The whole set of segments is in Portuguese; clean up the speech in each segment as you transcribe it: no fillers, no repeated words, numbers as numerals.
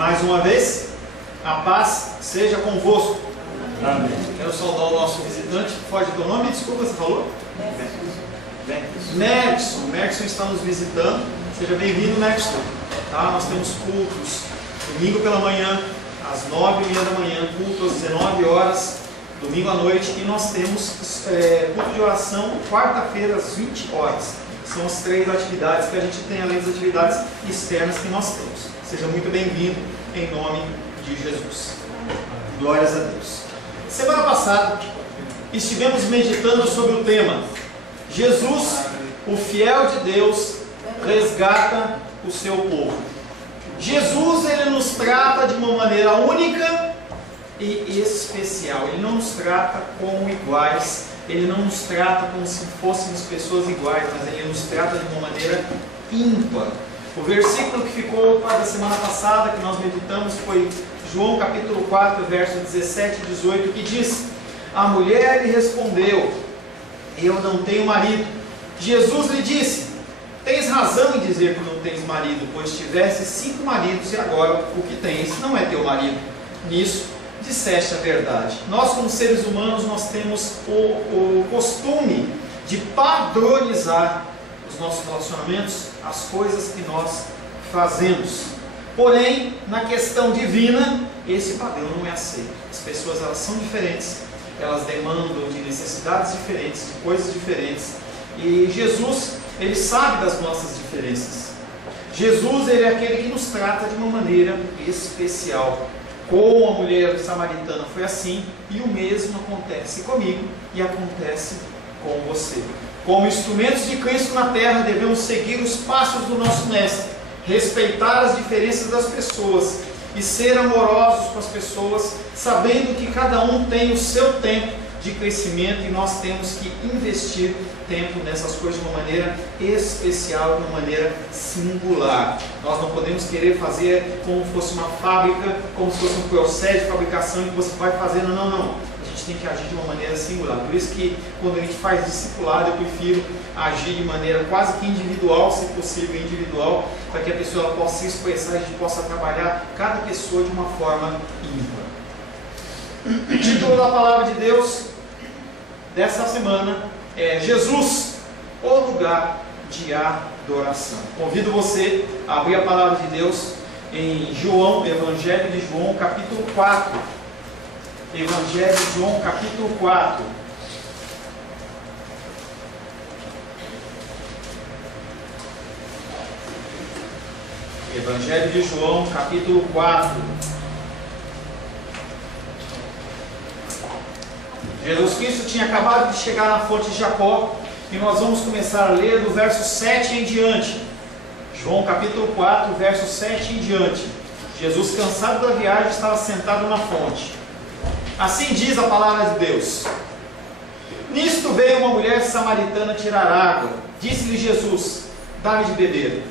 Mais uma vez, a paz seja convosco. Amém. Quero saudar o nosso visitante. Pode teu nome? Desculpa, você falou? Merckson. Merckson está nos visitando. Seja bem-vindo, Merckson. Tá? Nós temos cultos domingo pela manhã, às 9h30 da manhã, culto às 19 horas, domingo à noite, e nós temos culto de oração quarta-feira às 20 horas. São as 3 atividades que a gente tem, além das atividades externas que nós temos. Seja muito bem-vindo em nome de Jesus. Glórias a Deus. Semana passada estivemos meditando sobre o tema Jesus, o fiel de Deus, resgata o seu povo. Jesus, ele nos trata de uma maneira única e especial. Ele não nos trata como iguais, ele não nos trata como se fôssemos pessoas iguais, mas ele nos trata de uma maneira ímpar. O versículo que ficou da semana passada, que nós meditamos, foi João capítulo 4, versos 17 e 18, que diz: a mulher lhe respondeu: eu não tenho marido. Jesus lhe disse: tens razão em dizer que não tens marido, pois tivesse 5 maridos e agora o que tens não é teu marido. Nisso disseste a verdade. Nós, como seres humanos, nós temos o costume de padronizar os nossos relacionamentos, as coisas que nós fazemos. Porém, na questão divina, esse padrão não é aceito. As pessoas, elas são diferentes, elas demandam de necessidades diferentes, de coisas diferentes. E Jesus, ele sabe das nossas diferenças. Jesus, ele é aquele que nos trata de uma maneira especial. Com a mulher samaritana foi assim, e o mesmo acontece comigo e acontece com você. Como instrumentos de Cristo na terra, devemos seguir os passos do nosso mestre, respeitar as diferenças das pessoas e ser amorosos com as pessoas, sabendo que cada um tem o seu tempo de crescimento e nós temos que investir tempo nessas coisas de uma maneira especial, de uma maneira singular. Nós não podemos querer fazer como se fosse uma fábrica, como se fosse um processo de fabricação que você vai fazendo. Não. A gente tem que agir de uma maneira singular. Por isso que quando a gente faz discipulado, eu prefiro agir de maneira quase que individual, se possível individual, para que a pessoa ela possa se expressar e a gente possa trabalhar cada pessoa de uma forma ímpar. O título da palavra de Deus dessa semana é Jesus, o lugar de adoração. Convido você a abrir a palavra de Deus em João, Evangelho de João, capítulo 4. Evangelho de João, capítulo 4. Evangelho de João, capítulo 4. Jesus Cristo tinha acabado de chegar na fonte de Jacó, e nós vamos começar a ler do verso 7 em diante. João capítulo 4, verso 7 em diante. Jesus, cansado da viagem, estava sentado na fonte. Assim diz a palavra de Deus: nisto veio uma mulher samaritana tirar água. Disse-lhe Jesus: dá-me de beber.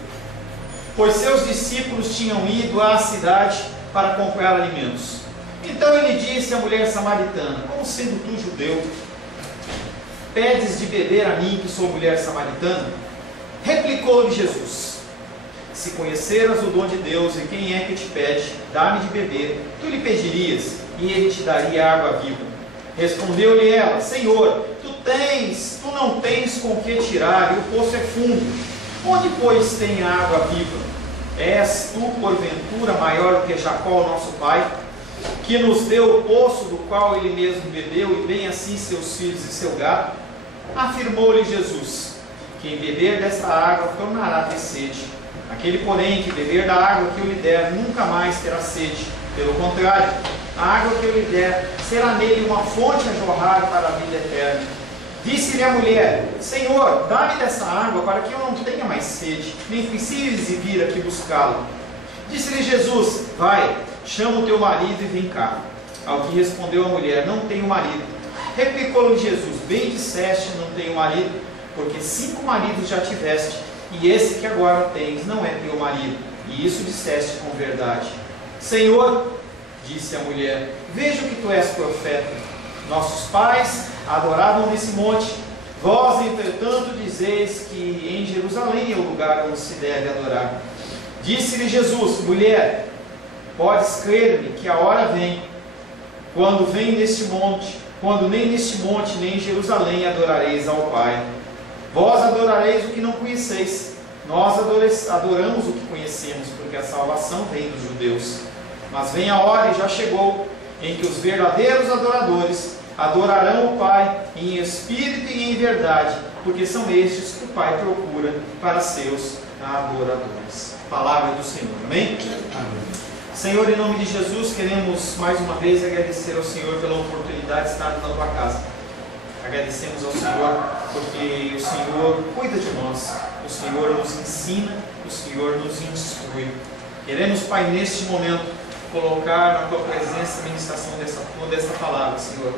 Pois seus discípulos tinham ido à cidade para comprar alimentos. Então ele disse à mulher samaritana: como sendo tu judeu, pedes de beber a mim, que sou mulher samaritana? Replicou-lhe Jesus: se conheceras o dom de Deus e quem é que te pede, dá-me de beber, tu lhe pedirias, e ele te daria água viva. Respondeu-lhe ela: Senhor, tu não tens com que tirar, e o poço é fundo. Onde, pois, tem a água viva? És tu, porventura, maior do que Jacó, nosso pai, que nos deu o poço do qual ele mesmo bebeu, e bem assim seus filhos e seu gado? Afirmou-lhe Jesus: quem beber desta água tornará a ter sede. Aquele, porém, que beber da água que eu lhe der, nunca mais terá sede. Pelo contrário, a água que eu lhe der será nele uma fonte a jorrar para a vida eterna. Disse-lhe a mulher: Senhor, dá-me dessa água para que eu não tenha mais sede, nem precise vir aqui buscá-la. Disse-lhe Jesus: vai, chama o teu marido e vem cá. Ao que respondeu a mulher: não tenho marido. Replicou-lhe Jesus: bem disseste, não tenho marido, porque 5 maridos já tiveste, e esse que agora tens não é teu marido, e isso disseste com verdade. Senhor, disse a mulher, vejo que tu és profeta. Nossos pais adoravam nesse monte, vós, entretanto, dizeis que em Jerusalém é o lugar onde se deve adorar. Disse-lhe Jesus: mulher, Podes crer-me que a hora vem, quando nem neste monte, nem em Jerusalém adorareis ao Pai. Vós adorareis o que não conheceis, nós adoramos o que conhecemos, porque a salvação vem dos judeus. Mas vem a hora, e já chegou, em que os verdadeiros adoradores adorarão o Pai em espírito e em verdade, porque são estes que o Pai procura para seus adoradores. Palavra do Senhor, amém? Amém. Senhor, em nome de Jesus, queremos mais uma vez agradecer ao Senhor pela oportunidade de estar na tua casa. Agradecemos ao Senhor porque o Senhor cuida de nós, o Senhor nos ensina, o Senhor nos instrui. Queremos, Pai, neste momento, colocar na tua presença a ministração dessa palavra, Senhor.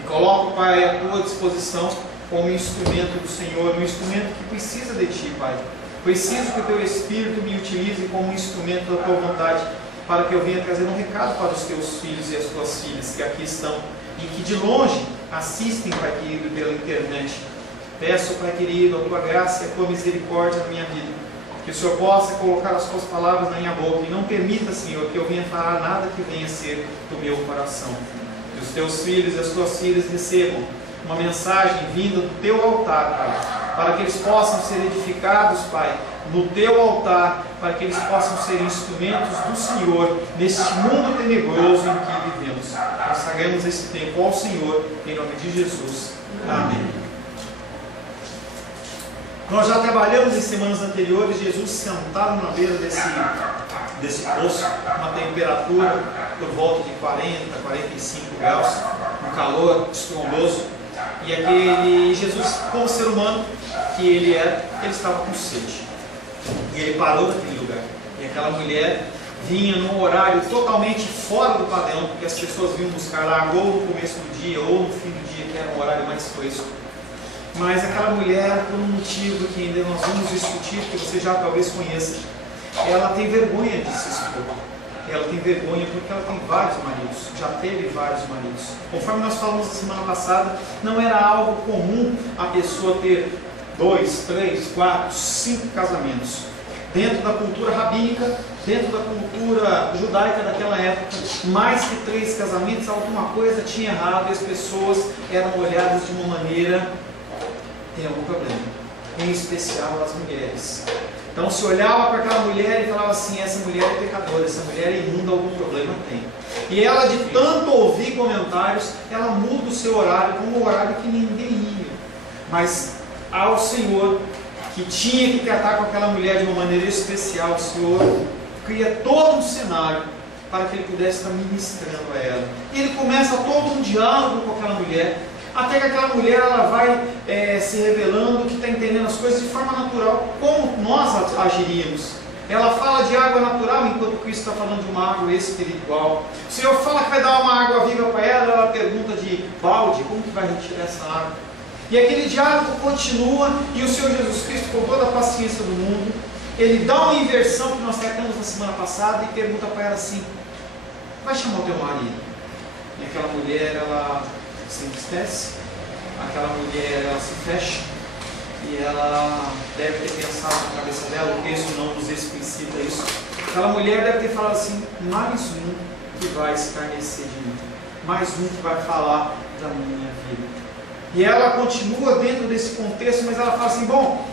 E coloco, Pai, à tua disposição como instrumento do Senhor, um instrumento que precisa de ti, Pai. Preciso que o teu Espírito me utilize como instrumento da tua vontade, para que eu venha trazer um recado para os teus filhos e as tuas filhas que aqui estão e que de longe assistem, Pai querido, pela internet. Peço, Pai querido, a tua graça e a tua misericórdia na minha vida, que o Senhor possa colocar as tuas palavras na minha boca e não permita, Senhor, que eu venha falar nada que venha a ser do meu coração. Que os teus filhos e as tuas filhas recebam uma mensagem vinda do teu altar, Pai, para que eles possam ser edificados, Pai, no teu altar, para que eles possam ser instrumentos do Senhor neste mundo tenebroso em que vivemos. Consagramos esse tempo ao Senhor, em nome de Jesus. Amém. Nós já trabalhamos em semanas anteriores, Jesus sentado na beira desse poço, uma temperatura por volta de 40, 45 graus, um calor estrondoso, e Jesus, como ser humano que ele era, ele estava com sede. E ele parou naquele lugar. E aquela mulher vinha num horário totalmente fora do padrão, porque as pessoas vinham buscar água ou no começo do dia ou no fim do dia, que era um horário mais fresco. Mas aquela mulher, por um motivo que ainda nós vamos discutir, que você já talvez conheça, ela tem vergonha de se expor. Ela tem vergonha porque ela tem vários maridos, já teve vários maridos. Conforme nós falamos na semana passada, não era algo comum a pessoa ter 2, 3, 4, 5 casamentos. Dentro da cultura rabínica, dentro da cultura judaica daquela época, mais que 3 casamentos, alguma coisa tinha errado e as pessoas eram olhadas de uma maneira, tem algum problema, em especial as mulheres. Então se olhava para aquela mulher e falava assim, essa mulher é pecadora, essa mulher é imunda, algum problema tem. E ela, de tanto ouvir comentários, ela muda o seu horário como um horário que ninguém ia. Mas ao Senhor, que tinha que tratar com aquela mulher de uma maneira especial, o Senhor cria todo um cenário para que ele pudesse estar ministrando a ela. E ele começa todo um diálogo com aquela mulher, até que aquela mulher ela vai se revelando, que está entendendo as coisas de forma natural, como nós agiríamos. Ela fala de água natural, enquanto Cristo está falando de uma água espiritual. O Senhor fala que vai dar uma água viva para ela, ela pergunta de balde, como que vai retirar essa água? E aquele diálogo continua, e o Senhor Jesus Cristo, com toda a paciência do mundo, ele dá uma inversão que nós tratamos na semana passada e pergunta para ela assim, vai chamar o teu marido? E aquela mulher, ela se entristece, aquela mulher, ela se fecha, e ela deve ter pensado na cabeça dela, o texto não nos explicita isso, aquela mulher deve ter falado assim, mais um que vai escarnecer de mim, mais um que vai falar da minha vida. E ela continua dentro desse contexto, mas ela fala assim, bom,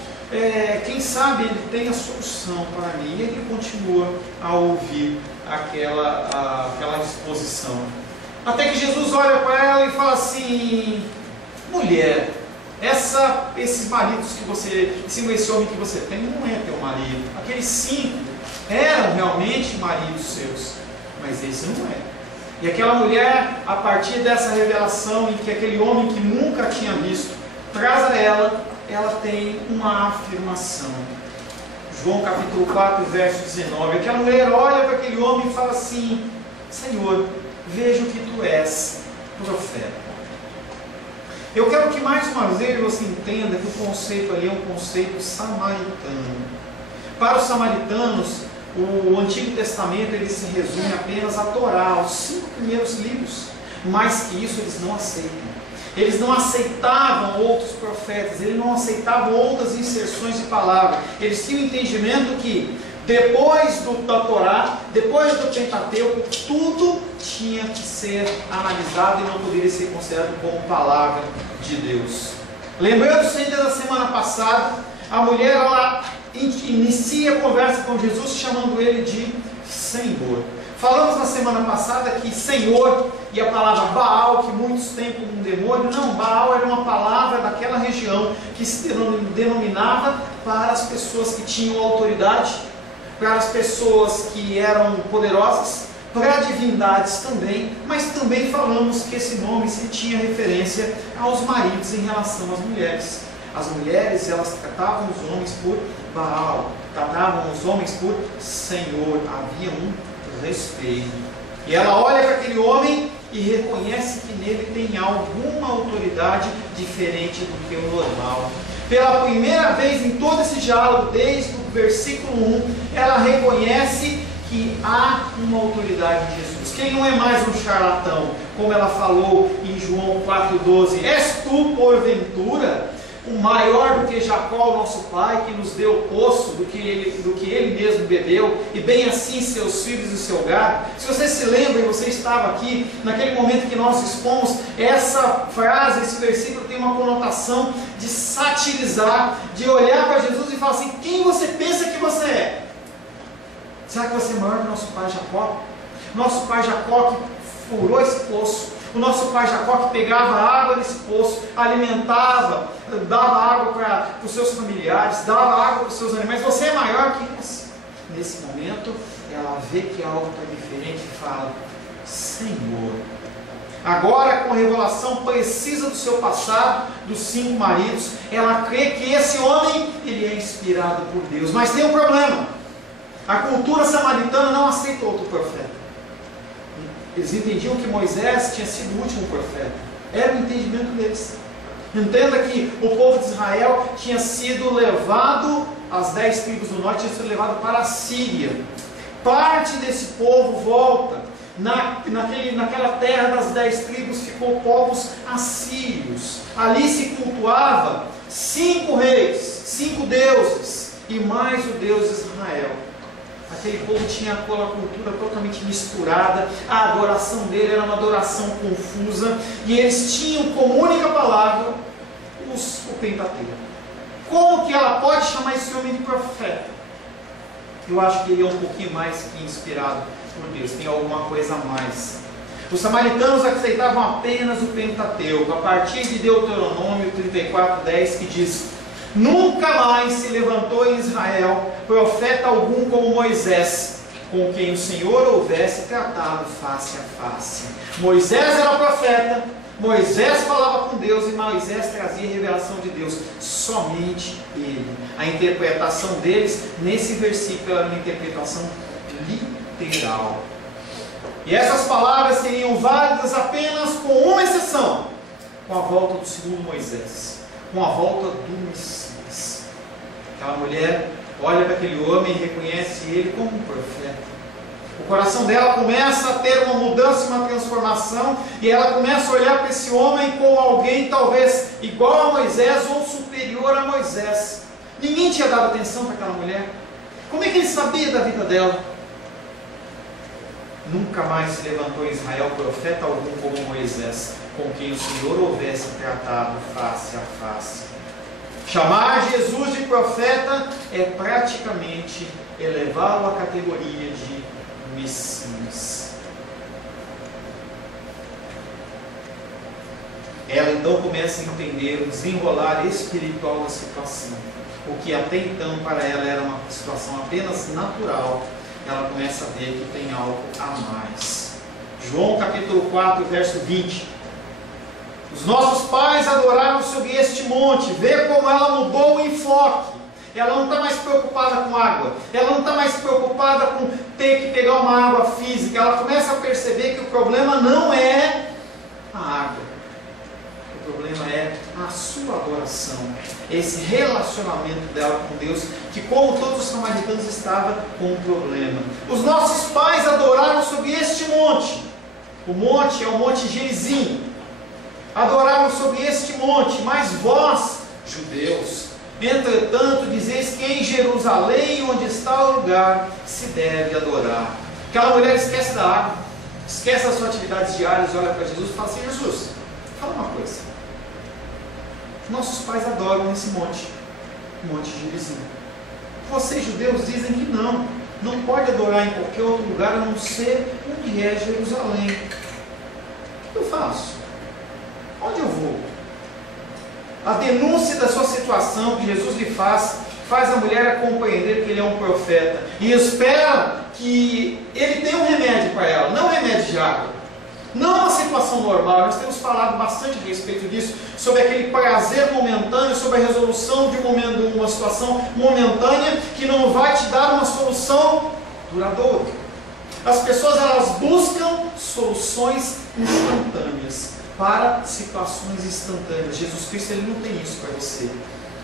quem sabe ele tem a solução para mim. E ele continua a ouvir aquela exposição. Até que Jesus olha para ela e fala assim, mulher, esses maridos que você, esse homem que você tem não é teu marido. Aqueles 5 eram realmente maridos seus, mas esse não é. E aquela mulher, a partir dessa revelação, em que aquele homem que nunca tinha visto, traz a ela tem uma afirmação. João capítulo 4, verso 19. Aquela mulher olha para aquele homem e fala assim, Senhor, vejo que tu és profeta. Eu quero que mais uma vez você entenda que o conceito ali é um conceito samaritano. Para os samaritanos, o Antigo Testamento ele se resume apenas à Torá, aos 5 primeiros livros. Mais que isso eles não aceitam. Eles não aceitavam outros profetas, eles não aceitavam outras inserções de palavra. Eles tinham o entendimento que Depois da Torá, depois do Pentateuco, tudo tinha que ser analisado e não poderia ser considerado como palavra de Deus. Lembrando-se ainda da semana passada, a mulher ela inicia a conversa com Jesus chamando ele de Senhor. Falamos na semana passada que Senhor e a palavra Baal, que muitos têm como um demônio, não, Baal era uma palavra daquela região que se denominava para as pessoas que tinham autoridade, para as pessoas que eram poderosas, para divindades também, mas também falamos que esse nome se tinha referência aos maridos em relação às mulheres. As mulheres, elas tratavam os homens por Baal, tratavam os homens por Senhor, havia um respeito. E ela olha para aquele homem e reconhece que nele tem alguma autoridade diferente do que o normal. Pela primeira vez em todo esse diálogo, desde o versículo 1, ela reconhece que há uma autoridade em Jesus, que ele não é mais um charlatão, como ela falou em João 4,12. És tu, porventura, o maior do que Jacó, nosso pai, que nos deu o poço do que ele mesmo bebeu, e bem assim seus filhos e seu gado? Se você se lembra, e você estava aqui, naquele momento que nós expomos, essa frase, esse versículo tem uma conotação de satirizar, de olhar para Jesus e falar assim: quem você pensa que você é? Será que você é maior que nosso pai Jacó? Nosso pai Jacó que furou esse poço, o nosso pai Jacó que pegava água nesse poço, alimentava, dava água para os seus familiares, dava água para os seus animais. Você é maior que isso. Nesse momento, ela vê que algo está diferente e fala: Senhor. Agora, com a revelação precisa do seu passado, dos 5 maridos, ela crê que esse homem ele é inspirado por Deus. Mas tem um problema: a cultura samaritana não aceita outro profeta. Eles entendiam que Moisés tinha sido o último profeta. Era o entendimento deles. Entenda que o povo de Israel tinha sido levado, as 10 tribos do norte tinham sido levado para a Síria. Parte desse povo volta. Naquela terra das 10 tribos ficou povos assírios. Ali se cultuava 5 reis, 5 deuses e mais o Deus de Israel. Aquele povo tinha aquela cultura totalmente misturada, a adoração dele era uma adoração confusa, e eles tinham como única palavra o Pentateuco. Como que ela pode chamar esse homem de profeta? Eu acho que ele é um pouquinho mais que inspirado por Deus, tem alguma coisa a mais. Os samaritanos aceitavam apenas o Pentateuco, a partir de Deuteronômio 34:10, que diz: nunca mais se levantou em Israel profeta algum como Moisés, com quem o Senhor houvesse tratado face a face. Moisés era profeta, Moisés falava com Deus e Moisés trazia a revelação de Deus. Somente ele. A interpretação deles nesse versículo era uma interpretação literal. E essas palavras seriam válidas apenas com uma exceção: com a volta do segundo Moisés, com a volta do Messias. Aquela mulher olha para aquele homem e reconhece ele como um profeta. O coração dela começa a ter uma mudança, uma transformação, e ela começa a olhar para esse homem como alguém talvez igual a Moisés ou superior a Moisés. Ninguém tinha dado atenção para aquela mulher. Como é que ele sabia da vida dela? Nunca mais se levantou em Israel profeta algum como Moisés, com quem o Senhor houvesse tratado face a face. Chamar Jesus de profeta é praticamente elevá-lo à categoria de Messias. Ela então começa a entender o desenrolar espiritual da situação. O que até então para ela era uma situação apenas natural, ela começa a ver que tem algo a mais. João capítulo 4, verso 20. Os nossos pais adoraram sobre este monte. Vê como ela mudou o enfoque. Ela não está mais preocupada com água. Ela não está mais preocupada com ter que pegar uma água física. Ela começa a perceber que o problema não é a água. O problema é a sua adoração. Esse relacionamento dela com Deus, que como todos os samaritanos estava com um problema. Os nossos pais adoraram sobre este monte. O monte é o Monte Gerizim. Adoraram sobre este monte, mas vós, judeus, Entretanto, dizeis que em Jerusalém, onde está o lugar que se deve adorar. Aquela mulher esquece da água, esquece das suas atividades diárias, olha para Jesus e fala assim: Jesus, fala uma coisa. Nossos pais adoram esse monte, o Monte Gerizim. Vocês judeus dizem que não pode adorar em qualquer outro lugar a não ser onde é Jerusalém. O que eu faço? Onde eu vou? A denúncia da sua situação que Jesus lhe faz a mulher compreender que ele é um profeta e espera que ele tenha um remédio para ela, não um remédio de água, não uma situação normal. Nós temos falado bastante a respeito disso, sobre aquele prazer momentâneo, sobre a resolução de uma situação momentânea que não vai te dar uma solução duradoura. As pessoas, elas buscam soluções instantâneas para situações instantâneas. Jesus Cristo, ele não tem isso para você.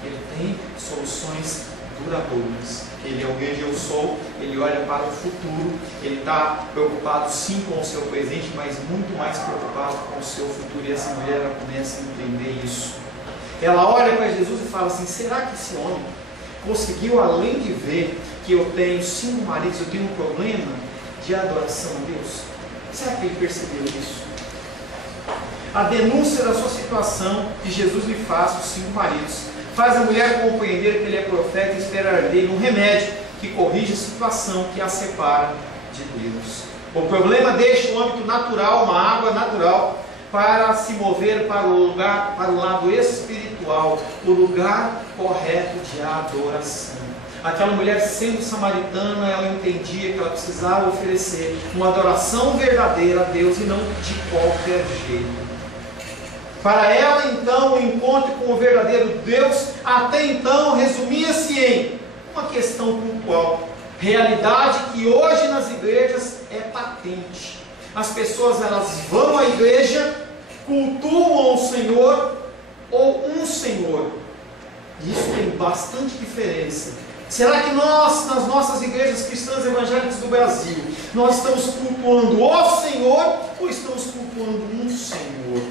Ele tem soluções duradouras. Ele é o grande eu sou, ele olha para o futuro, ele está preocupado sim com o seu presente, mas muito mais preocupado com o seu futuro. E essa mulher, ela começa a entender isso. Ela olha para Jesus e fala assim: será que esse homem conseguiu, além de ver que eu tenho 5 maridos, eu tenho um problema de adoração a Deus? Será que ele percebeu isso? A denúncia da sua situação que Jesus lhe faz, os 5 maridos, faz a mulher compreender que ele é profeta e esperar dele um remédio que corrige a situação que a separa de Deus. O problema deixa o âmbito natural, uma água natural, para se mover para o lado espiritual, o lugar correto de adoração. Aquela mulher, sendo samaritana, ela entendia que ela precisava oferecer uma adoração verdadeira a Deus e não de qualquer jeito. Para ela, então, o encontro com o verdadeiro Deus, até então, resumia-se em uma questão pontual. Realidade que hoje nas igrejas é patente. As pessoas, elas vão à igreja, cultuam o Senhor ou um Senhor. Isso tem bastante diferença. Será que nós, nas nossas igrejas cristãs evangélicas do Brasil, nós estamos cultuando o Senhor ou estamos cultuando um Senhor?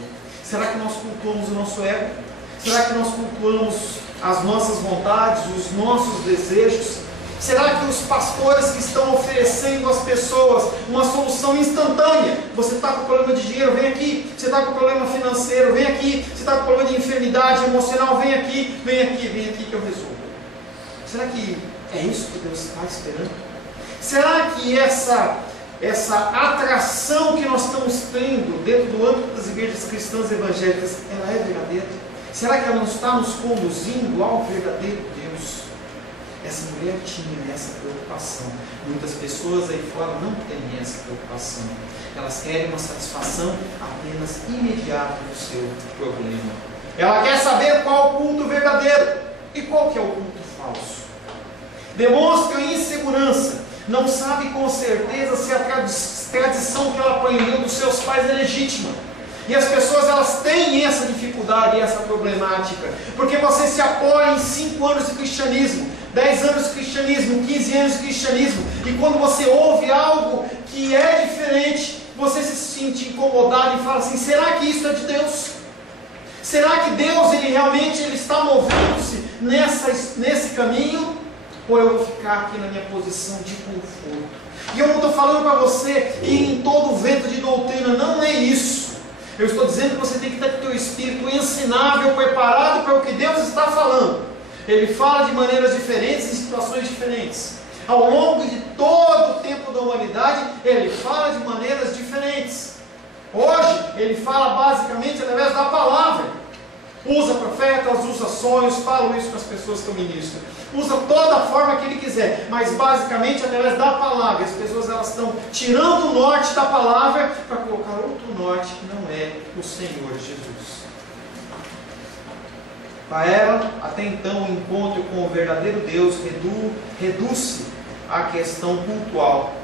Será que nós cultuamos o nosso ego? Será que nós cultuamos as nossas vontades, os nossos desejos? Será que os pastores que estão oferecendo às pessoas uma solução instantânea? Você está com problema de dinheiro, vem aqui. Você está com problema financeiro, vem aqui. Você está com problema de enfermidade emocional, vem aqui que eu resolvo. Será que é isso que Deus está esperando? Será que essa atração que nós estamos tendo dentro do âmbito das igrejas cristãs evangélicas, ela é verdadeira? Será que ela não está nos conduzindo ao verdadeiro Deus? Essa mulher tinha essa preocupação. Muitas pessoas aí fora não têm essa preocupação. Elas querem uma satisfação apenas imediata do seu problema. Ela quer saber qual o culto verdadeiro e qual que é o culto falso. Demonstra insegurança. Não sabe com certeza se a tradição que ela aprendeu dos seus pais é legítima. E as pessoas, elas têm essa dificuldade e essa problemática, porque você se apoia em 5 anos de cristianismo, 10 anos de cristianismo, 15 anos de cristianismo, e quando você ouve algo que é diferente, você se sente incomodado e fala assim: será que isso é de Deus? Será que Deus, ele realmente está movendo-se nesse caminho? Ou eu vou ficar aqui na minha posição de conforto? E eu não estou falando para você ir em todo o vento de doutrina, não é isso. Eu estou dizendo que você tem que ter o teu espírito ensinável, preparado para o que Deus está falando. Ele fala de maneiras diferentes, em situações diferentes. Ao longo de todo o tempo da humanidade, ele fala de maneiras diferentes. Hoje, ele fala basicamente através da palavra. Usa profetas, usa sonhos, fala isso para as pessoas que eu ministro. Usa toda a forma que ele quiser, mas basicamente através da palavra. As pessoas, elas estão tirando o norte da palavra para colocar outro norte que não é o Senhor Jesus. Para ela, até então, o encontro com o verdadeiro Deus reduz-se à questão cultual.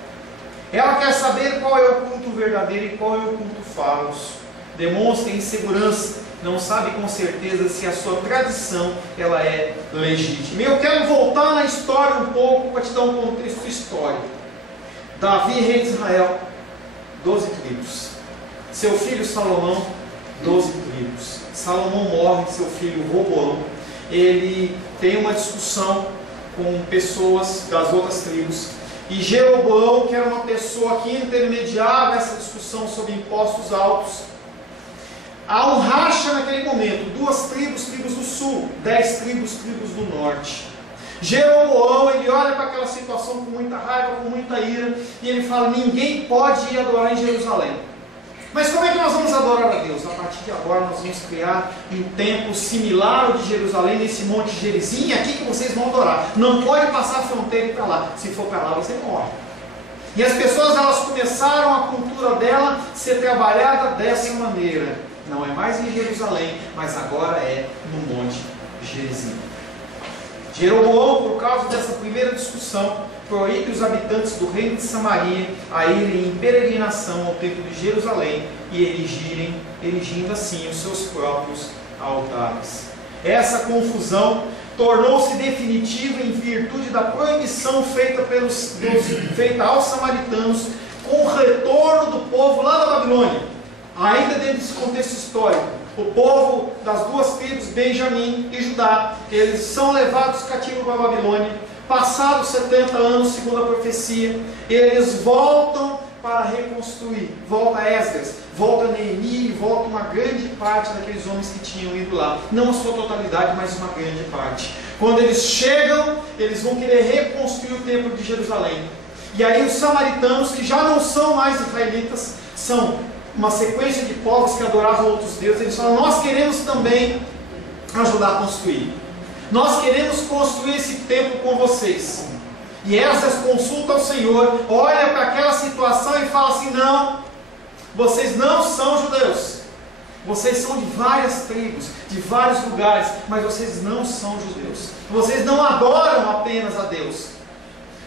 Ela quer saber qual é o culto verdadeiro e qual é o culto falso. Demonstra insegurança. Não sabe com certeza se a sua tradição ela é legítima. Eu quero voltar na história um pouco para te dar um contexto histórico. Davi, rei de Israel, 12 tribos. Seu filho Salomão, 12 tribos. Salomão morre, seu filho Roboão. ele tem uma discussão com pessoas das outras tribos. E Jeroboão, que era uma pessoa que intermediava essa discussão sobre impostos altos, há um racha naquele momento, 2 tribos, tribos do sul, 10 tribos, tribos do norte. Jeroboão, ele olha para aquela situação com muita raiva, com muita ira, e ele fala: ninguém pode ir adorar em Jerusalém. Mas como é que nós vamos adorar a Deus? A partir de agora nós vamos criar um templo similar ao de Jerusalém, nesse monte de Gerizim, aqui que vocês vão adorar. Não pode passar a fronteira para lá. Se for para lá, você morre. E as pessoas, elas começaram a cultura dela ser trabalhada dessa maneira. Não é mais em Jerusalém, mas agora é no monte Gerizim. Jeroboão, por causa dessa primeira discussão, proíbe os habitantes do reino de Samaria a irem em peregrinação ao templo de Jerusalém e erigindo assim os seus próprios altares. Essa confusão tornou-se definitiva em virtude da proibição feita aos samaritanos com o retorno do povo lá da Babilônia. Ainda dentro desse contexto histórico, o povo das 2 tribos, Benjamim e Judá, eles são levados cativos para a Babilônia. Passados 70 anos, segundo a profecia, eles voltam para reconstruir. Volta Esdras, volta Neemias e volta uma grande parte daqueles homens que tinham ido lá. Não a sua totalidade, mas uma grande parte. Quando eles chegam, eles vão querer reconstruir o templo de Jerusalém. E aí os samaritanos, que já não são mais israelitas, são uma sequência de povos que adoravam outros deuses, eles falam: nós queremos também ajudar a construir. Nós queremos construir esse templo com vocês. E Esdras consulta ao Senhor, olha para aquela situação e fala assim: não, vocês não são judeus. Vocês são de várias tribos, de vários lugares, mas vocês não são judeus. Vocês não adoram apenas a Deus.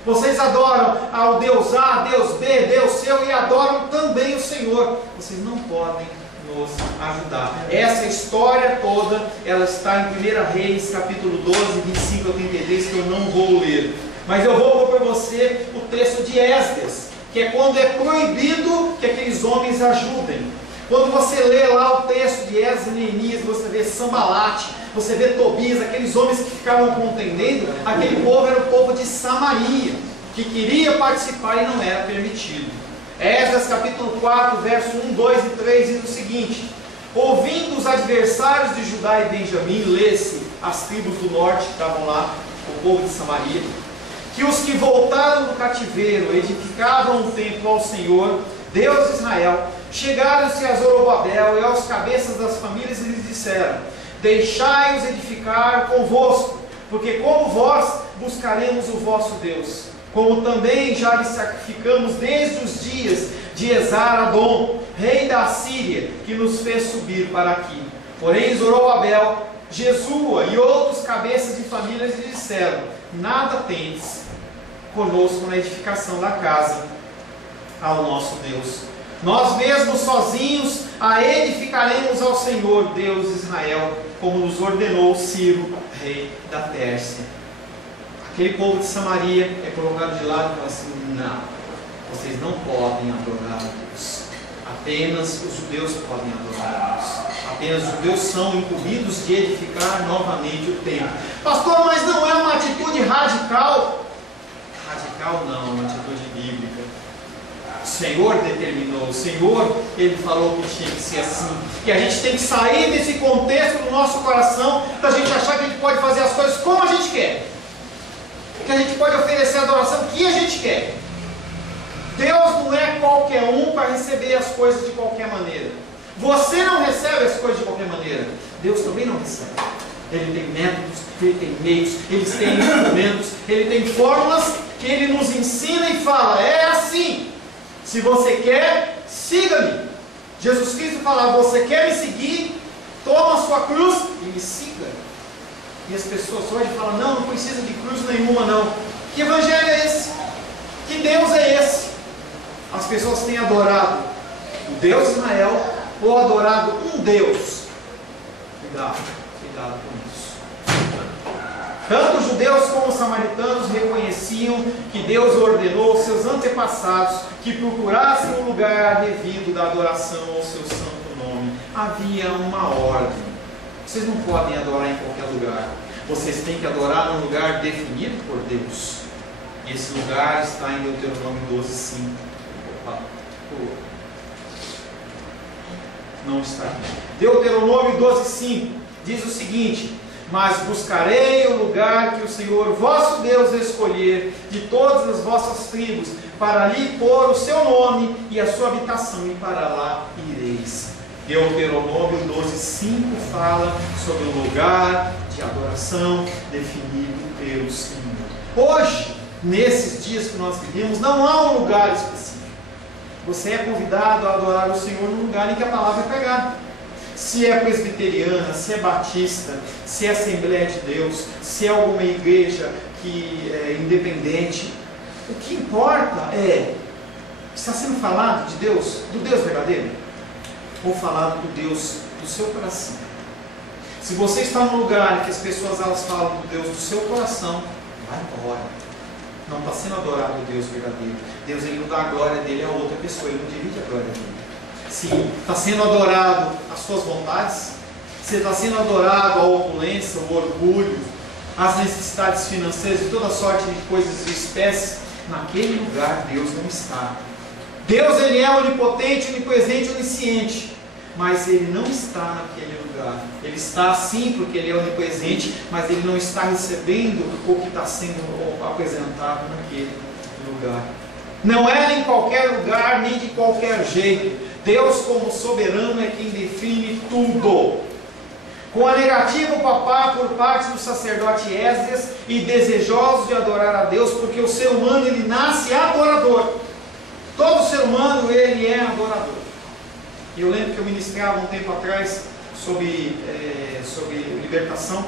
Vocês adoram ao Deus A, Deus B, Deus seu, e adoram também o Senhor. Vocês não podem nos ajudar. Essa história toda, ela está em 1 Reis, capítulo 12, 25 a 33, que eu não vou ler. Mas eu vou pôr para você o texto de Esdras, que é quando é proibido que aqueles homens ajudem. Quando você lê lá o texto de Esdras e Neemias, você vê Sambalate, você vê Tobias, aqueles homens que ficavam contendendo, aquele povo era o povo de Samaria, que queria participar e não era permitido. Esdras capítulo 4, verso 1, 2 e 3 diz o seguinte: ouvindo os adversários de Judá e Benjamim, lê-se as tribos do norte que estavam lá, o povo de Samaria, que os que voltaram do cativeiro edificavam um templo ao Senhor, Deus de Israel, chegaram-se a Zorobabel e aos cabeças das famílias e lhes disseram: deixai-os edificar convosco, porque como vós buscaremos o vosso Deus, como também já lhe sacrificamos desde os dias de Esar-Adom, rei da Assíria, que nos fez subir para aqui. Porém Zorobabel, Jesua e outros cabeças de famílias lhe disseram: nada tendes conosco na edificação da casa ao nosso Deus. Nós mesmos sozinhos a edificaremos ao Senhor, Deus de Israel, como nos ordenou Ciro, rei da Pérsia. Aquele povo de Samaria é colocado de lado e fala assim: não, vocês não podem adorar a Deus. Apenas os judeus podem adorar a Deus. Apenas os judeus são incumbidos de edificar novamente o templo. Pastor, mas não é uma atitude radical? Radical não, é uma atitude bíblica. O Senhor determinou, o Senhor, Ele falou que tinha que ser assim. E a gente tem que sair desse contexto do nosso coração, da gente achar que a gente pode fazer as coisas como a gente quer, que a gente pode oferecer a adoração que a gente quer. Deus não é qualquer um para receber as coisas de qualquer maneira. Você não recebe as coisas de qualquer maneira. Deus também não recebe. Ele tem métodos, Ele tem meios, Ele tem instrumentos, Ele tem fórmulas que Ele nos ensina e fala: é assim. Se você quer, siga-me. Jesus Cristo fala: você quer me seguir? Toma a sua cruz e me siga. E as pessoas hoje falam: não precisa de cruz nenhuma não. Que evangelho é esse? Que Deus é esse? As pessoas têm adorado o Deus de Israel ou adorado um Deus? Cuidado com isso. Tanto os judeus como os samaritanos reconheciam que Deus ordenou aos seus antepassados que procurassem um lugar devido da adoração ao seu santo nome. Havia uma ordem. Vocês não podem adorar em qualquer lugar. Vocês têm que adorar num lugar definido por Deus. E esse lugar está em Deuteronômio 12:5. Não está. Deuteronômio 12:5 diz o seguinte: mas buscarei o lugar que o Senhor vosso Deus escolher de todas as vossas tribos, para ali pôr o seu nome e a sua habitação, e para lá ireis. Deuteronômio 12:5 fala sobre o lugar de adoração definido pelo Senhor. Hoje, nesses dias que nós vivemos, não há um lugar específico. Você é convidado a adorar o Senhor num lugar em que a palavra é pregada. Se é presbiteriana, se é batista, se é Assembleia de Deus, se é alguma igreja que é independente, o que importa é: está sendo falado de Deus, do Deus verdadeiro, ou falado do Deus do seu coração? Se você está num lugar que as pessoas elas falam do Deus do seu coração, vai embora. Não está sendo adorado o Deus verdadeiro. Deus, ele não dá a glória dele a outra pessoa, ele não divide a glória dele. Se está sendo adorado as suas vontades, se está sendo adorado a opulência, o orgulho, as necessidades financeiras e toda sorte de coisas e espécies, naquele lugar Deus não está. Deus, ele é onipotente, onipresente, onisciente, mas ele não está naquele lugar. Ele está sim porque ele é onipresente, mas ele não está recebendo o que está sendo apresentado naquele lugar. Não é em qualquer lugar, nem de qualquer jeito. Deus, como soberano, é quem define tudo. Com a negativa papá por parte do sacerdote Esdras, e desejosos de adorar a Deus, porque o ser humano ele nasce adorador. Todo ser humano ele é adorador. Eu lembro que eu ministrava um tempo atrás sobre libertação.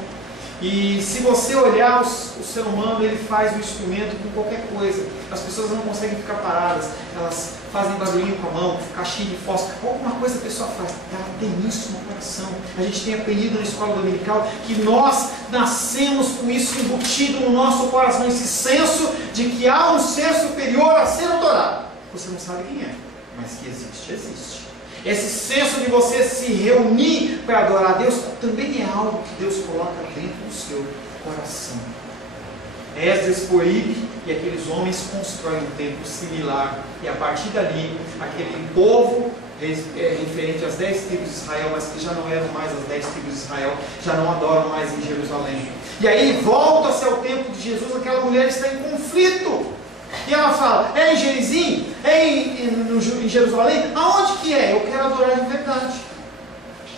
E se você olhar o ser humano, ele faz o instrumento com qualquer coisa. As pessoas não conseguem ficar paradas, elas fazem barulhinho com a mão, caixinha de fósforo, alguma coisa a pessoa faz. Ela tem isso no coração. A gente tem aprendido na escola dominical que nós nascemos com isso embutido no nosso coração, esse senso de que há um ser superior a ser adorado. Você não sabe quem é, mas que existe, existe. Esse senso de você se reunir para adorar a Deus também é algo que Deus coloca dentro do seu coração. Esdras, Poíbe e aqueles homens constroem um templo similar, e a partir dali, aquele povo referente às 10 tribos de Israel, mas que já não eram mais as 10 tribos de Israel, já não adoram mais em Jerusalém. E aí volta-se ao tempo de Jesus, aquela mulher está em conflito. E ela fala: é em Gerizim? É em Jerusalém? Aonde que é? Eu quero adorar de verdade.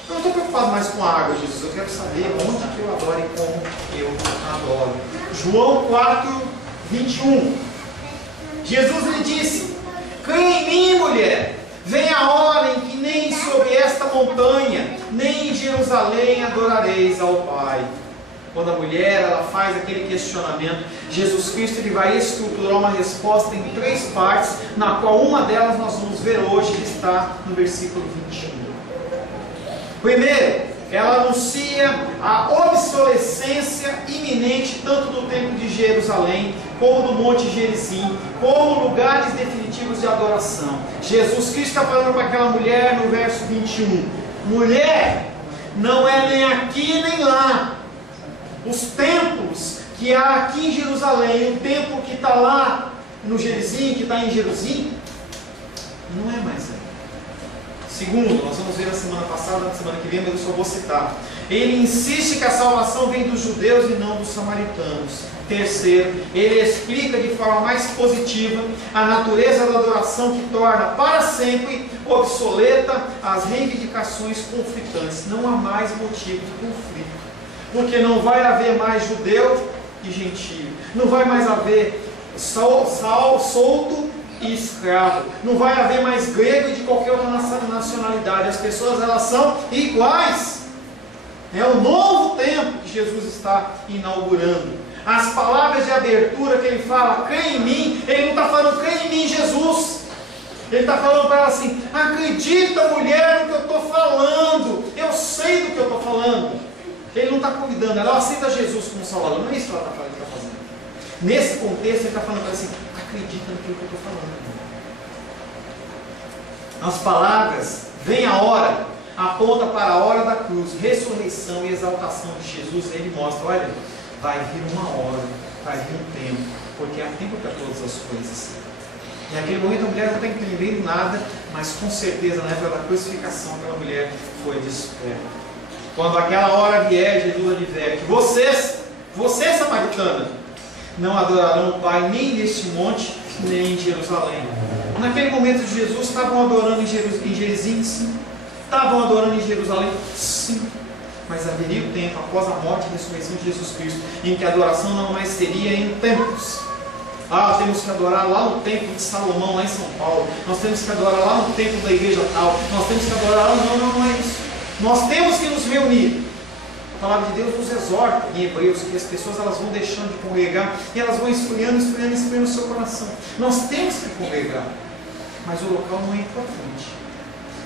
Eu não estou preocupado mais com a água, Jesus. Eu quero saber onde que eu adoro e como eu adoro. João 4:21. Jesus lhe disse: creia em mim, mulher. Vem a hora em que nem sobre esta montanha, nem em Jerusalém adorareis ao Pai. Quando a mulher ela faz aquele questionamento, Jesus Cristo ele vai estruturar uma resposta em 3 partes, na qual uma delas nós vamos ver hoje, que está no versículo 21. Primeiro, ela anuncia a obsolescência iminente tanto do templo de Jerusalém, como do monte Gerizim, como lugares definitivos de adoração. Jesus Cristo está falando para aquela mulher no verso 21, mulher, não é nem aqui nem lá. Os templos que há aqui em Jerusalém, o templo que está lá no Gerizim, que está em Jerusalém, não é mais aí. Segundo, nós vamos ver na semana passada, na semana que vem, mas eu só vou citar. Ele insiste que a salvação vem dos judeus e não dos samaritanos. Terceiro, ele explica de forma mais positiva a natureza da adoração que torna para sempre obsoleta as reivindicações conflitantes. Não há mais motivo de conflito. Porque não vai haver mais judeu e gentio, não vai mais haver solto e escravo, não vai haver mais grego e de qualquer outra nacionalidade. As pessoas elas são iguais. É o novo tempo que Jesus está inaugurando. As palavras de abertura que ele fala, crê em mim, ele não está falando crê em mim, Jesus. Ele está falando para ela assim: acredita, mulher, no que eu estou falando, eu sei do que eu estou falando. Ele não está convidando, ela aceita Jesus como Salvador. Não é isso que ela está fazendo. Nesse contexto, ele está falando assim: acredita no que eu estou falando. As palavras, vem a hora, aponta para a hora da cruz, ressurreição e exaltação de Jesus. Ele mostra, olha, vai vir uma hora, vai vir um tempo, porque há tempo para todas as coisas. E naquele momento a mulher não está entendendo nada, mas com certeza na época da crucificação aquela mulher foi desperta. Quando aquela hora vier, Jesus adverte: vocês samaritana, não adorarão o Pai nem neste monte, nem em Jerusalém. Naquele momento de Jesus, estavam adorando em Gerizim? Sim. Estavam adorando em Jerusalém? Sim. Mas haveria o tempo, após a morte e ressurreição de Jesus Cristo, em que a adoração não mais seria em templos. Temos que adorar lá no templo de Salomão, lá em São Paulo. Nós temos que adorar lá no templo da igreja tal. Nós temos que adorar lá. Não é isso. Nós temos que nos reunir. A palavra de Deus nos exorta em Hebreus que as pessoas elas vão deixando de congregar e elas vão esfriando o seu coração. Nós temos que congregar, mas o local não é importante.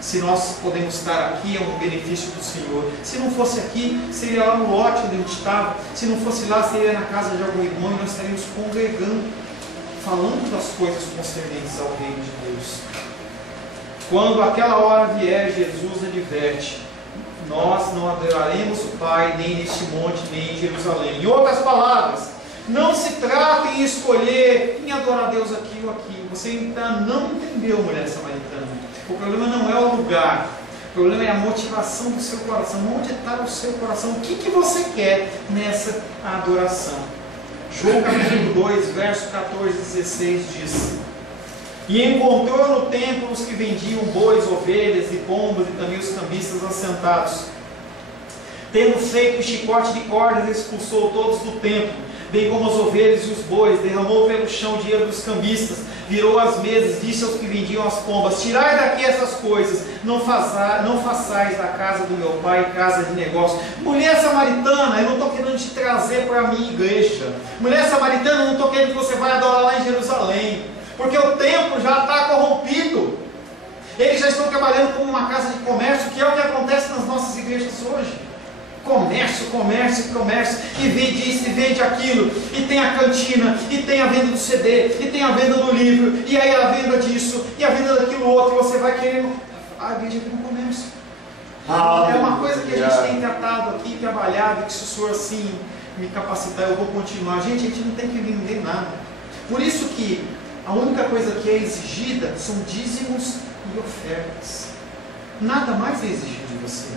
Se nós podemos estar aqui, é um benefício do Senhor. Se não fosse aqui, seria lá no lote onde a gente estava. Se não fosse lá, seria na casa de algum irmão e nós estaríamos congregando, falando das coisas concernentes ao reino de Deus. Quando aquela hora vier, Jesus adverte: nós não adoraremos o Pai nem neste monte, nem em Jerusalém. Em outras palavras, não se trata em escolher em adorar a Deus aqui ou aqui. Você ainda não entendeu, mulher samaritana. O problema não é o lugar, o problema é a motivação do seu coração. Onde está o seu coração? O que você quer nessa adoração? João capítulo 2, verso 14 e 16 diz: e encontrou no templo os que vendiam bois, ovelhas e pombas, e também os cambistas assentados. Tendo feito um chicote de cordas, expulsou todos do templo, bem como as ovelhas e os bois, derramou pelo chão o dinheiro dos cambistas, virou as mesas, disse aos que vendiam as pombas: tirai daqui essas coisas, não façais da casa do meu pai casa de negócio. Mulher samaritana, eu não estou querendo te trazer para a minha igreja. Mulher samaritana, eu não estou querendo que você vá adorar lá em Jerusalém, porque o templo já está corrompido. Eles já estão trabalhando como uma casa de comércio, que é o que acontece nas nossas igrejas hoje. Comércio, e vende isso, e vende aquilo, e tem a cantina, e tem a venda do CD, e tem a venda do livro, e aí a venda disso, e a venda daquilo outro, e você vai querendo. A igreja tem um comércio. É uma coisa que a gente tem tratado aqui, trabalhado, que se o senhor assim me capacitar, eu vou continuar. Gente, a gente não tem que vender nada. Por isso que a única coisa que é exigida são dízimos e ofertas. Nada mais é exigido de você.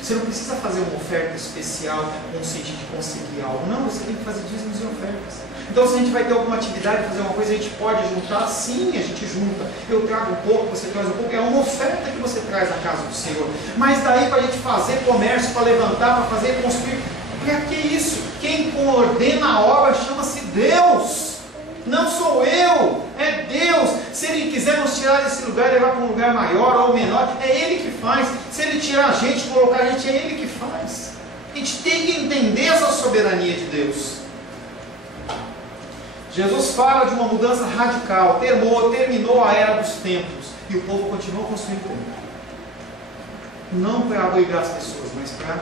Você não precisa fazer uma oferta especial com o sentido de conseguir algo. Não, você tem que fazer dízimos e ofertas. Então, se a gente vai ter alguma atividade, fazer uma coisa, a gente pode juntar? Sim, a gente junta. Eu trago um pouco, você traz um pouco. É uma oferta que você traz à casa do Senhor. Mas daí para a gente fazer comércio, para levantar, para fazer construir, para que isso? Quem coordena a obra chama-se Deus. Não sou eu, é Deus. Se Ele quiser nos tirar desse lugar e levar para um lugar maior ou menor, é Ele que faz. Se Ele tirar a gente, colocar a gente, é Ele que faz. A gente tem que entender essa soberania de Deus. Jesus fala de uma mudança radical. Terminou a era dos templos e o povo continuou construindo templo. Não para obrigar as pessoas, mas para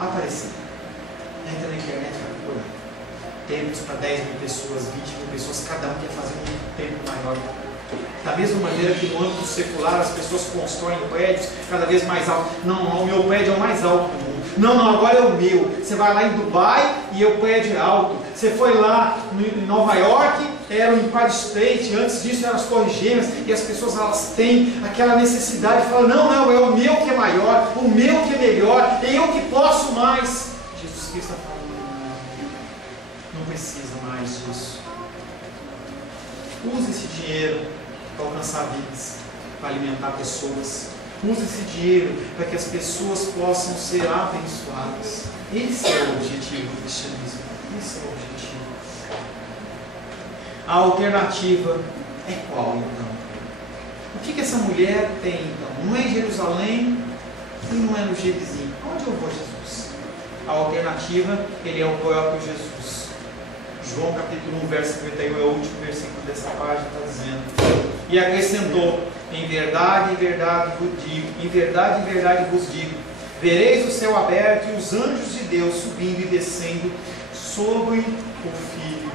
aparecer. Entra na internet e vai procurar. Templos para 10 mil pessoas, 20 mil pessoas, cada um quer fazer um templo maior. Da mesma maneira que no âmbito secular as pessoas constroem prédios cada vez mais altos. Não, o meu prédio é o mais alto do mundo. Não, agora é o meu. Você vai lá em Dubai e o prédio é alto. Você foi lá em Nova York, era o Empire State, antes disso eram as Torres Gêmeas, e as pessoas elas têm aquela necessidade de falar: não, é o meu que é maior, o meu que é melhor, eu que posso mais. Jesus Cristo está falando: não precisa mais disso. Use esse dinheiro para alcançar vidas, para alimentar pessoas. Use esse dinheiro para que as pessoas possam ser abençoadas. Esse é o objetivo do cristianismo. Esse é o objetivo. A alternativa é qual então? O que essa mulher tem então? Não é em Jerusalém e não é no Gerizim. Onde eu vou, Jesus? A alternativa, ele é o próprio Jesus. João capítulo 1, verso 51 é o último versículo dessa página, está dizendo: e acrescentou: em verdade vos digo, vereis o céu aberto e os anjos de Deus subindo e descendo sobre o Filho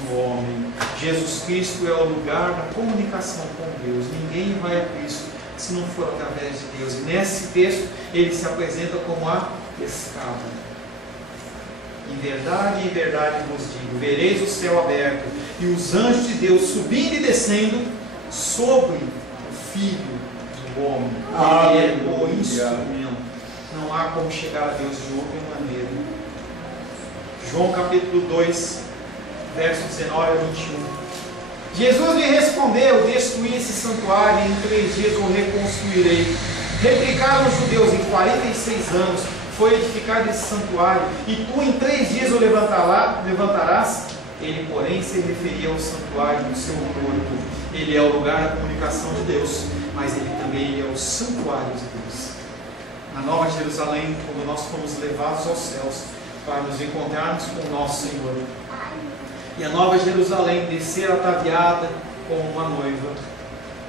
do Homem. Jesus Cristo é o lugar da comunicação com Deus. Ninguém vai a Cristo se não for através de Deus. E nesse texto ele se apresenta como a escada. Em verdade vos digo, vereis o céu aberto e os anjos de Deus subindo e descendo sobre o Filho do Homem. Ele é o instrumento. Não há como chegar a Deus de outra maneira. João capítulo 2, verso 19 a 21. Jesus lhe respondeu: destruí esse santuário e em 3 dias o reconstruirei. Replicaram os judeus: em 46 anos foi edificado esse santuário, e tu em 3 dias o levantarás? Ele, porém, se referia ao santuário do seu corpo. Ele é o lugar da comunicação de Deus, mas ele também é o santuário de Deus. Na Nova Jerusalém, quando nós fomos levados aos céus para nos encontrarmos com o nosso Senhor, e a Nova Jerusalém descer ataviada como uma noiva,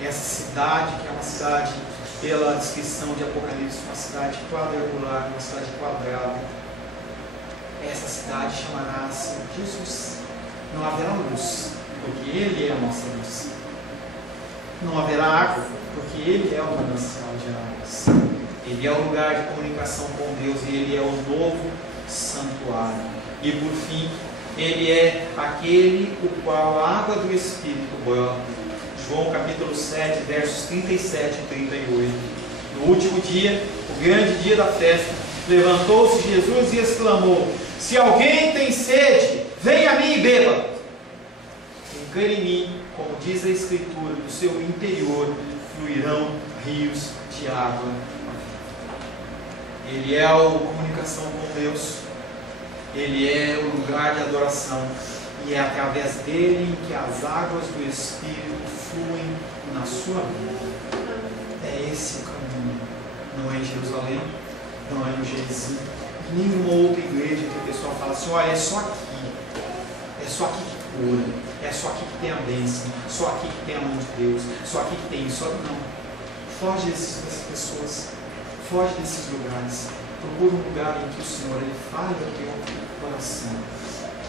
essa cidade, que é uma cidade, pela descrição de Apocalipse, uma cidade quadrangular, uma cidade quadrada, essa cidade chamará-se Jesus. Não haverá luz, porque Ele é a nossa luz. Não haverá água, porque Ele é o manancial de águas. Ele é o lugar de comunicação com Deus, e Ele é o novo santuário. E por fim, Ele é aquele o qual a água do Espírito brota. João capítulo 7, versos 37 e 38. No último dia, o grande dia da festa, levantou-se Jesus e exclamou: se alguém tem sede, venha a mim e beba. Quem crer em mim, como diz a Escritura, do seu interior fluirão rios de água. Ele é a comunicação com Deus. Ele é o lugar de adoração. E é através dele que as águas do Espírito fluem na sua vida. É esse o caminho. Não é em Jerusalém, não é no Gerizim, nenhuma outra igreja que a pessoa fala assim: olha, é só aqui que cura, é só aqui que tem a bênção, só aqui que tem a mão de Deus, só aqui que tem isso. Não. Foge dessas pessoas, foge desses lugares. Procura um lugar em que o Senhor ele fale ao teu coração.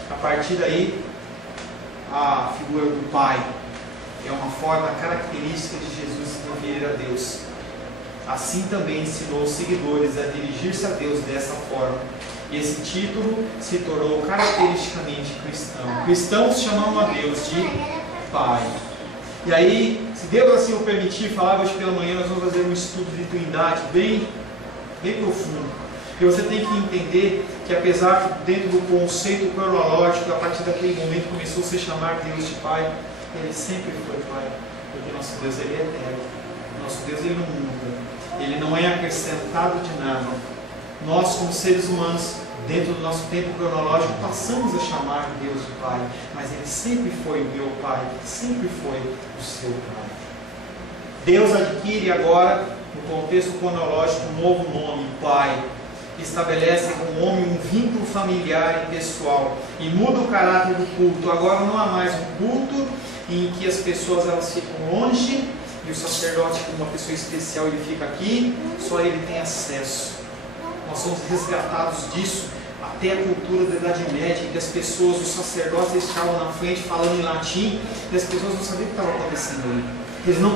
A partir daí, a figura do Pai é uma forma característica de Jesus se referir a Deus. Assim também ensinou os seguidores a dirigir-se a Deus dessa forma. E esse título se tornou caracteristicamente cristão. Cristãos chamam a Deus de Pai. E aí, se Deus assim o permitir, falar hoje pela manhã, nós vamos fazer um estudo de Trindade bem profundo. Porque você tem que entender que, apesar que dentro do conceito cronológico, a partir daquele momento começou a se chamar Deus de Pai, Ele sempre foi Pai. Porque nosso Deus ele é eterno. Nosso Deus ele não muda. Ele não é acrescentado de nada. Nós, como seres humanos, dentro do nosso tempo cronológico, passamos a chamar Deus de Pai. Mas Ele sempre foi o meu Pai. Sempre foi o seu Pai. Deus adquire agora, no contexto cronológico, um novo nome, Pai. Estabelece com o homem um vínculo familiar e pessoal e muda o caráter do culto. Agora não há mais um culto em que as pessoas elas ficam longe e o sacerdote, como uma pessoa especial, ele fica aqui, só ele tem acesso. Nós somos resgatados disso até a cultura da Idade Média, em que as pessoas, os sacerdotes estavam na frente falando em latim e as pessoas não sabiam o que estava acontecendo ali. Eles não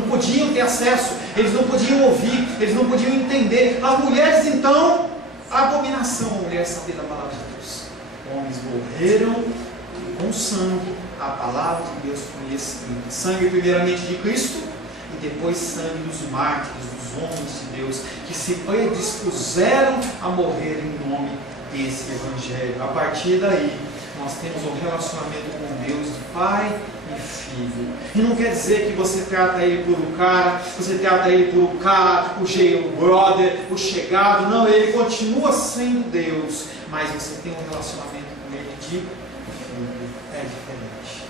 podiam ter acesso, eles não podiam ouvir, eles não podiam entender. As mulheres, então, abominação, a mulher saber da palavra de Deus. Homens morreram e com sangue a palavra de Deus foi escrita. Sangue primeiramente de Cristo e depois sangue dos mártires, dos homens de Deus, que se predispuseram a morrer em nome desse Evangelho. A partir daí, nós temos um relacionamento com Deus de Pai e Filho. E não quer dizer que você trata Ele por um cara, você trata Ele por um cara, o brother, o chegado. Não, Ele continua sendo Deus, mas você tem um relacionamento com Ele de Filho. É diferente.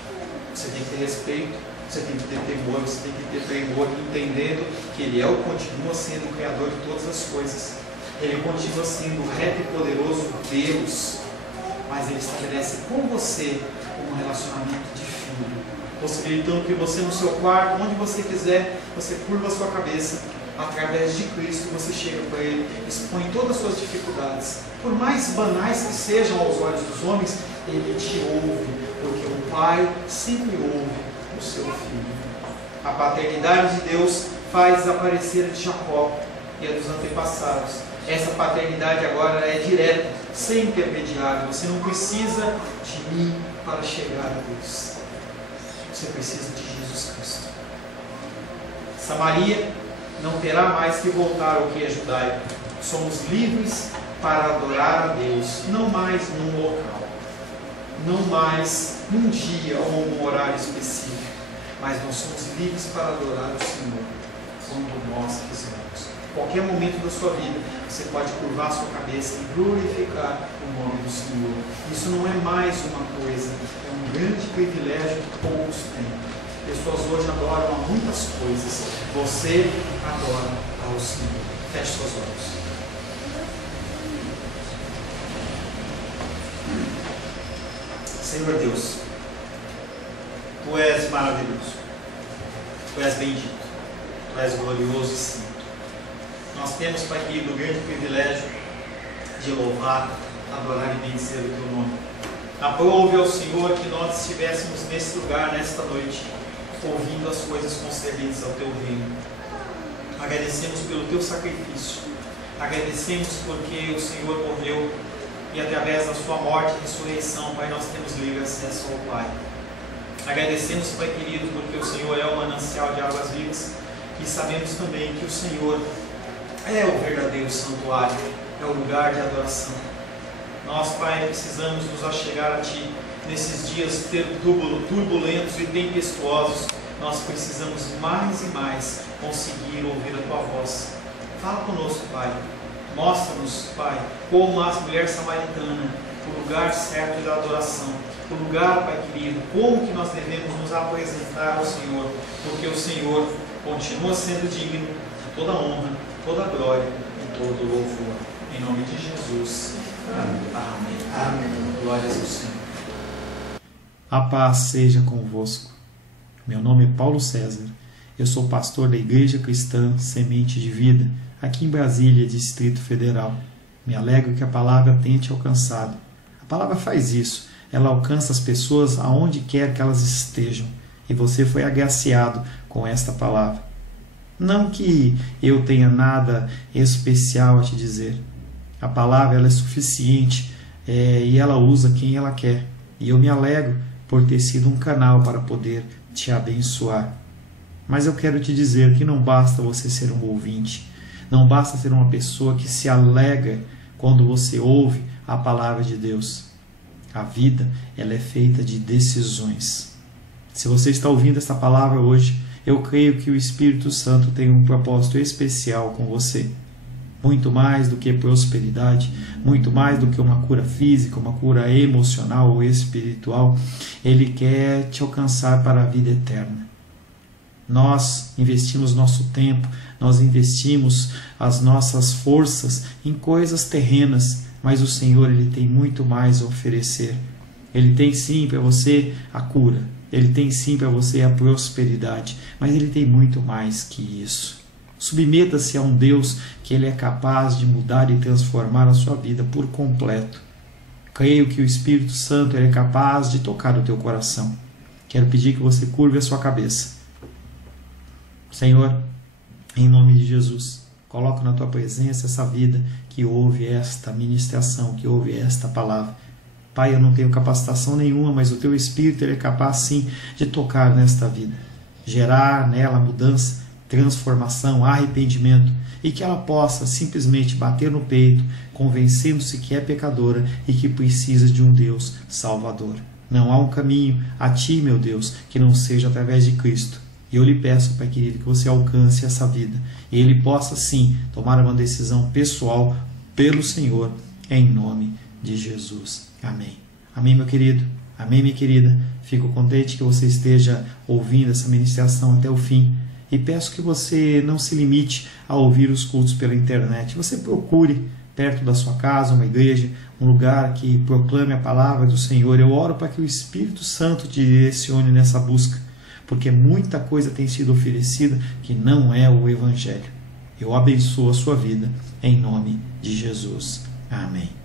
Você tem que ter respeito, você tem que ter temor, você tem que ter tremor, entendendo que Ele continua sendo o Criador de todas as coisas. Ele continua sendo o reto e poderoso Deus. Mas Ele estabelece com você um relacionamento de filho, possibilitando que você no seu quarto, onde você quiser, você curva a sua cabeça, através de Cristo você chega para Ele, expõe todas as suas dificuldades, por mais banais que sejam aos olhos dos homens, Ele te ouve, porque o Pai sempre ouve o seu filho. A paternidade de Deus faz desaparecer de Jacó e a dos antepassados. Essa paternidade agora é direta, sem intermediário. Você não precisa de mim para chegar a Deus. Você precisa de Jesus Cristo. Samaria não terá mais que voltar ao que é judaico. Somos livres para adorar a Deus, não mais num local, não mais num dia ou num horário específico, mas nós somos livres para adorar o Senhor quando nós quisermos. Em qualquer momento da sua vida, você pode curvar sua cabeça e glorificar o nome do Senhor. Isso não é mais uma coisa, é um grande privilégio que poucos têm. Pessoas hoje adoram a muitas coisas. Você adora ao Senhor. Feche seus olhos. Senhor Deus, Tu és maravilhoso, Tu és bendito, Tu és glorioso e santo. Nós temos, Pai querido, o grande privilégio de louvar, adorar e bendizer o Teu nome. Aprove ao Senhor que nós estivéssemos nesse lugar, nesta noite, ouvindo as coisas concernentes ao Teu reino. Agradecemos pelo Teu sacrifício, agradecemos porque o Senhor morreu e através da Sua morte e ressurreição, Pai, nós temos livre acesso ao Pai. Agradecemos, Pai querido, porque o Senhor é o manancial de águas vivas e sabemos também que o Senhor é o verdadeiro santuário, é o lugar de adoração. Nós, Pai, precisamos nos achegar a Ti nesses dias turbulentos e tempestuosos. Nós precisamos mais e mais conseguir ouvir a Tua voz. Fala conosco, Pai. Mostra-nos, Pai, como a mulher samaritana, o lugar certo da adoração, o lugar, Pai querido, como que nós devemos nos apresentar ao Senhor, porque o Senhor continua sendo digno de toda honra, toda glória e todo louvor. Em nome de Jesus. Amém. Amém. Amém. Glórias ao Senhor. A paz seja convosco. Meu nome é Paulo César. Eu sou pastor da Igreja Cristã Semente de Vida, aqui em Brasília, Distrito Federal. Me alegro que a palavra tenha te alcançado. A palavra faz isso. Ela alcança as pessoas aonde quer que elas estejam. E você foi agraciado com esta palavra. Não que eu tenha nada especial a te dizer. A palavra ela é suficiente e ela usa quem ela quer. E eu me alegro por ter sido um canal para poder te abençoar. Mas eu quero te dizer que não basta você ser um ouvinte. Não basta ser uma pessoa que se alegra quando você ouve a palavra de Deus. A vida ela é feita de decisões. Se você está ouvindo esta palavra hoje, eu creio que o Espírito Santo tem um propósito especial com você. Muito mais do que prosperidade, muito mais do que uma cura física, uma cura emocional ou espiritual, Ele quer te alcançar para a vida eterna. Nós investimos nosso tempo, nós investimos as nossas forças em coisas terrenas, mas o Senhor ele tem muito mais a oferecer. Ele tem sim para você a cura, Ele tem sim para você a prosperidade, mas Ele tem muito mais que isso. Submeta-se a um Deus que Ele é capaz de mudar e transformar a sua vida por completo. Creio que o Espírito Santo ele é capaz de tocar o teu coração. Quero pedir que você curve a sua cabeça. Senhor, em nome de Jesus, coloco na Tua presença essa vida que ouve esta ministração, que ouve esta palavra. Pai, eu não tenho capacitação nenhuma, mas o Teu Espírito ele é capaz sim de tocar nesta vida, gerar nela mudança, transformação, arrependimento, e que ela possa simplesmente bater no peito, convencendo-se que é pecadora e que precisa de um Deus salvador. Não há um caminho a Ti, meu Deus, que não seja através de Cristo. E eu lhe peço, Pai querido, que você alcance essa vida e ele possa sim tomar uma decisão pessoal pelo Senhor, em nome de Jesus. Amém. Amém, meu querido. Amém, minha querida. Fico contente que você esteja ouvindo essa ministração até o fim. E peço que você não se limite a ouvir os cultos pela internet. Você procure perto da sua casa uma igreja, um lugar que proclame a palavra do Senhor. Eu oro para que o Espírito Santo te direcione nessa busca, porque muita coisa tem sido oferecida que não é o Evangelho. Eu abençoo a sua vida em nome de Jesus. Amém.